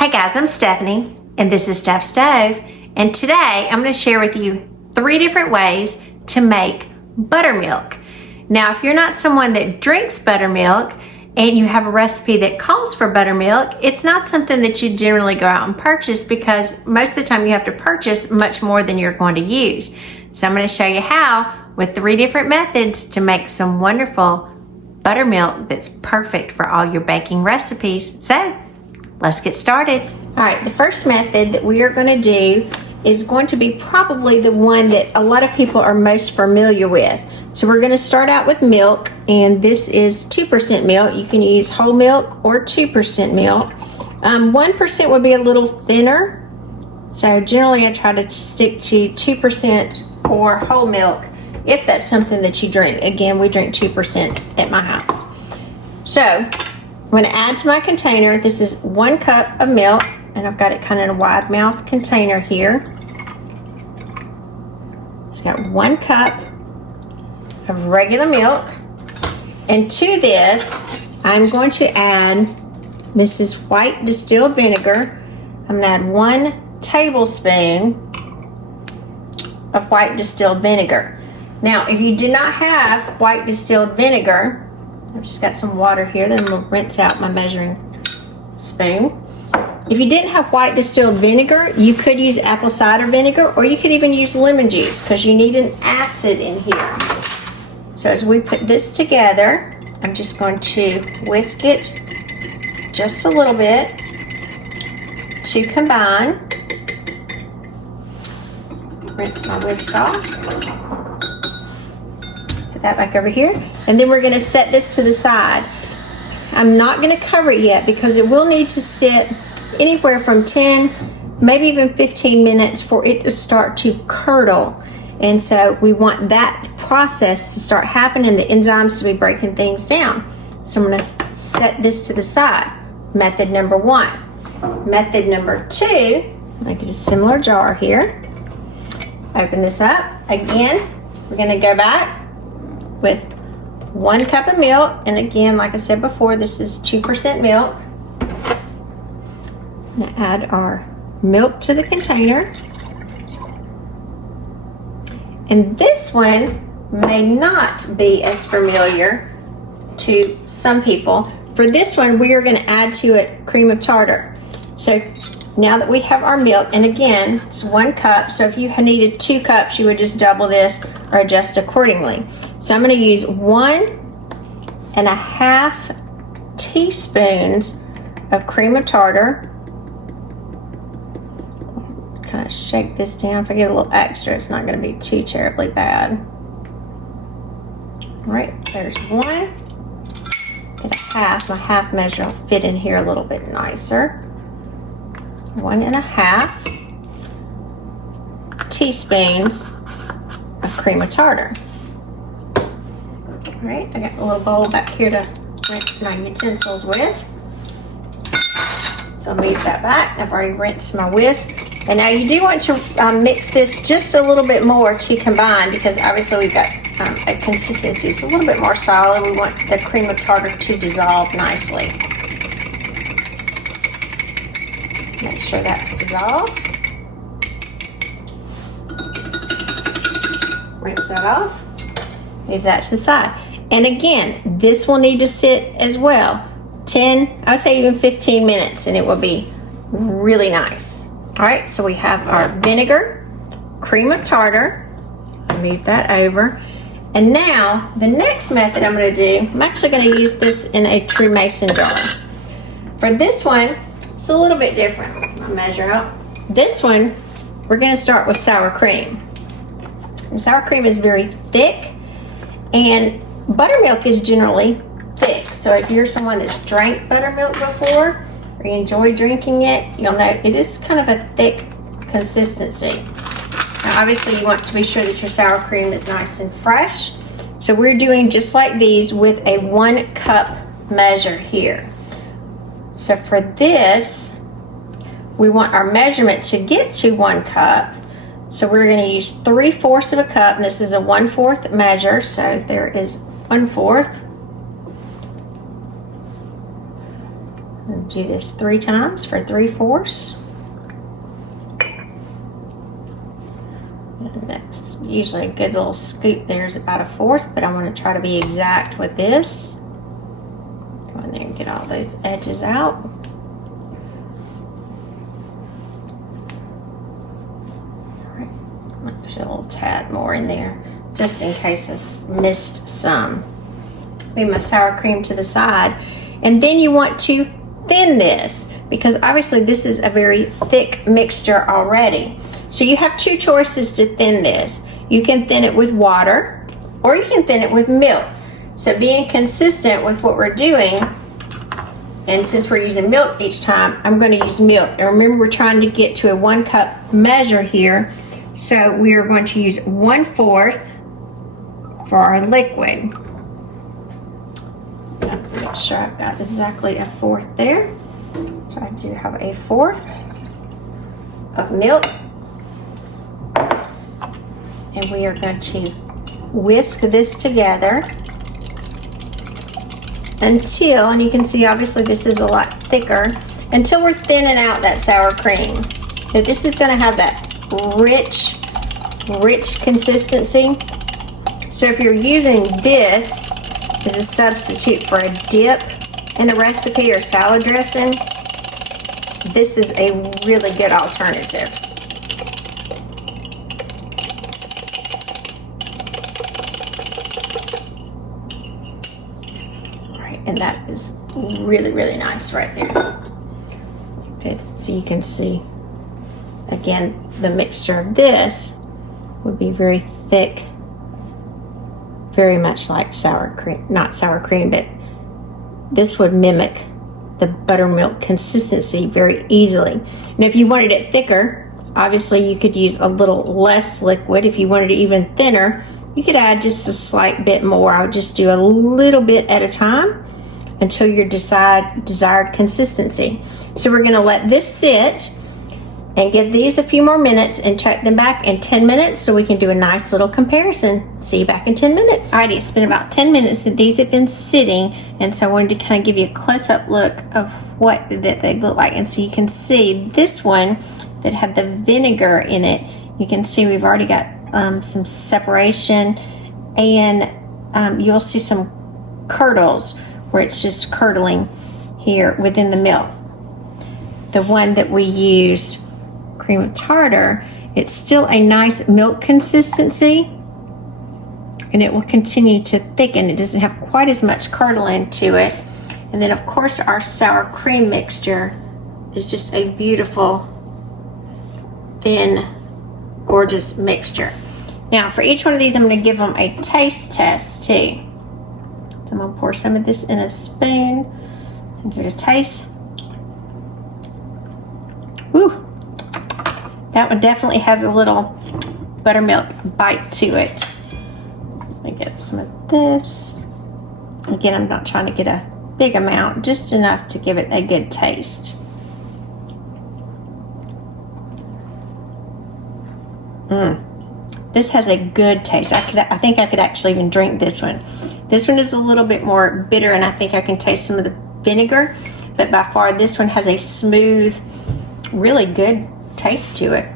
Hey guys, I'm Stephanie, and this is Steph Stove, and today I'm going to share with you 3 different ways to make buttermilk. Now, if you're not someone that drinks buttermilk and you have a recipe that calls for buttermilk, it's not something that you generally go out and purchase because most of the time you have to purchase much more than you're going to use. So I'm going to show you how with 3 different methods to make some wonderful buttermilk that's perfect for all your baking recipes. So let's get started. All right, the first method that we are going to do is going to be probably the one that a lot of people are most familiar with. So we're going to start out with milk, and this is 2% milk. You can use whole milk or 2% milk. 1% would be a little thinner. So generally I try to stick to 2% or whole milk if that's something that you drink. Again, we drink 2% at my house. So I'm going to add to my container. This is 1 cup of milk, and I've got it kind of in a wide mouth container here. It's got 1 cup of regular milk, and to this I'm going to add, this is white distilled vinegar. I'm going to add 1 tablespoon of white distilled vinegar. Now, if you did not have white distilled vinegar, I've just got some water here, then I'm going to rinse out my measuring spoon. If you didn't have white distilled vinegar, you could use apple cider vinegar, or you could even use lemon juice because you need an acid in here. So as we put this together, I'm just going to whisk it just a little bit to combine. Rinse my whisk off. That back over here, and then we're going to set this to the side. I'm not going to cover it yet because it will need to sit anywhere from 10 maybe even 15 minutes for it to start to curdle, and so we want that process to start happening, the enzymes to be breaking things down. So I'm going to set this to the side. Method number 1. Method number 2, make it a similar jar here. Open this up. Again, we're going to go back with 1 cup of milk, and again, like I said before, this is 2% milk. I'm going to add our milk to the container, and this one may not be as familiar to some people. For this one, we are going to add to it cream of tartar. So now that we have our milk, and again, it's 1 cup, so if you needed 2 cups, you would just double this or adjust accordingly. So I'm going to use 1.5 teaspoons of cream of tartar. Kind of shake this down. If I get a little extra, it's not going to be too terribly bad. All right, there's 1.5. My half measure will fit in here a little bit nicer. 1.5 teaspoons of cream of tartar. All right, I got a little bowl back here to rinse my utensils with. So I'll move that back. I've already rinsed my whisk. And now you do want to mix this just a little bit more to combine, because obviously we've got a consistency. It's a little bit more solid. We want the cream of tartar to dissolve nicely. Make sure that's dissolved. Rinse that off. Move that to the side. And again, this will need to sit as well. 10, I would say even 15 minutes, and it will be really nice. All right, so we have our vinegar, cream of tartar. Move that over. And now, the next method I'm going to do, I'm actually going to use this in a true mason jar. For this one, it's a little bit different. I'll measure out. This one, we're going to start with sour cream. And sour cream is very thick, and buttermilk is generally thick. So if you're someone that's drank buttermilk before, or you enjoy drinking it, you'll know it is kind of a thick consistency. Now obviously you want to be sure that your sour cream is nice and fresh. So we're doing just like these with a 1 cup measure here. So for this, we want our measurement to get to 1 cup. So we're going to use 3/4 of a cup, and this is a 1/4 measure, so there is 1/4. going to do this 3 times for 3/4. And that's usually a good little scoop. There's about 1/4, but I want to try to be exact with this. Go in there and get all those edges out. All right, might put a little tad more in there, just in case I missed some. Move my sour cream to the side. And then you want to thin this, because obviously this is a very thick mixture already. So you have 2 choices to thin this. You can thin it with water, or you can thin it with milk. So being consistent with what we're doing, and since we're using milk each time, I'm going to use milk. And remember, we're trying to get to a 1 cup measure here. So we are going to use 1/4 for our liquid. Make sure I've got exactly 1/4 there. So I do have 1/4 of milk. And we are going to whisk this together until, and you can see obviously this is a lot thicker, until we're thinning out that sour cream. Now this is going to have that rich consistency. So if you're using this as a substitute for a dip in a recipe or salad dressing, this is a really good alternative. All right, and that is really, really nice right there. Okay, so you can see, again, the mixture of this would be very thick, very much like sour cream, not sour cream, but this would mimic the buttermilk consistency very easily. And if you wanted it thicker, obviously you could use a little less liquid. If you wanted it even thinner, you could add just a slight bit more. I would just do a little bit at a time until your desired consistency. So we're gonna let this sit and give these a few more minutes and check them back in 10 minutes so we can do a nice little comparison. See you back in 10 minutes. Alrighty, it's been about 10 minutes that these have been sitting, and so I wanted to kind of give you a close-up look of what that they look like. And so you can see this one that had the vinegar in it, you can see we've already got some separation, and you'll see some curdles where it's just curdling here within the milk. The one that we used, cream of tartar, it's still a nice milk consistency, and it will continue to thicken. It doesn't have quite as much curdling to it. And then of course our sour cream mixture is just a beautiful, thin, gorgeous mixture. Now for each one of these, I'm going to give them a taste test too. So I'm going to pour some of this in a spoon and give it a taste. Woo! That one definitely has a little buttermilk bite to it. Let me get some of this. Again, I'm not trying to get a big amount, just enough to give it a good taste. This has a good taste. I think I could actually even drink this one. This one is a little bit more bitter, and I think I can taste some of the vinegar, but by far this one has a smooth, really good taste to it.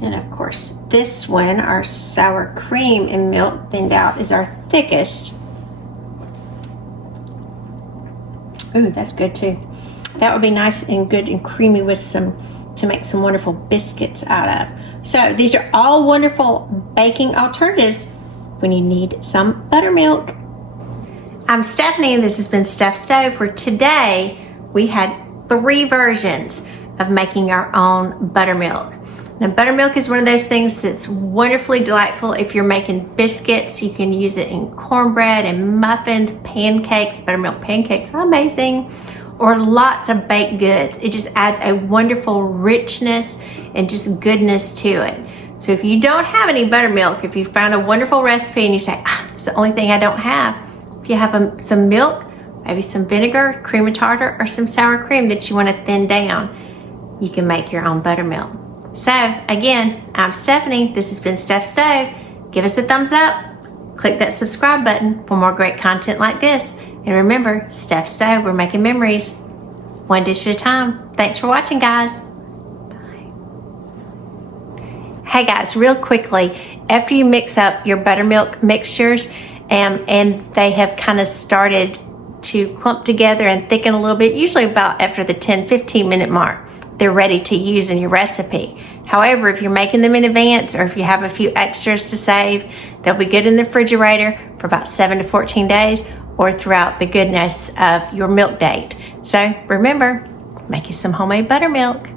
And of course this one, our sour cream and milk thinned out, is our thickest. Ooh, that's good too. That would be nice and good and creamy with some, to make some wonderful biscuits out of. So these are all wonderful baking alternatives when you need some buttermilk. I'm Stephanie, and this has been Steph Stove, where today we had 3 versions of making our own buttermilk. Now buttermilk is one of those things that's wonderfully delightful if you're making biscuits. You can use it in cornbread and muffins, pancakes. Buttermilk pancakes are amazing. Or lots of baked goods. It just adds a wonderful richness and just goodness to it. So if you don't have any buttermilk, if you found a wonderful recipe and you say, it's the only thing I don't have, if you have some milk, maybe some vinegar, cream of tartar, or some sour cream that you want to thin down, you can make your own buttermilk. So again, I'm Stephanie. This has been Steph Stove. Give us a thumbs up. Click that subscribe button for more great content like this. And remember, Steph Stove, we're making memories. one dish at a time. Thanks for watching, guys. Hey guys, real quickly, after you mix up your buttermilk mixtures and they have kind of started to clump together and thicken a little bit, usually about after the 10-15 minute mark, they're ready to use in your recipe. However, if you're making them in advance or if you have a few extras to save, they'll be good in the refrigerator for about 7 to 14 days or throughout the goodness of your milk date. So remember, make you some homemade buttermilk.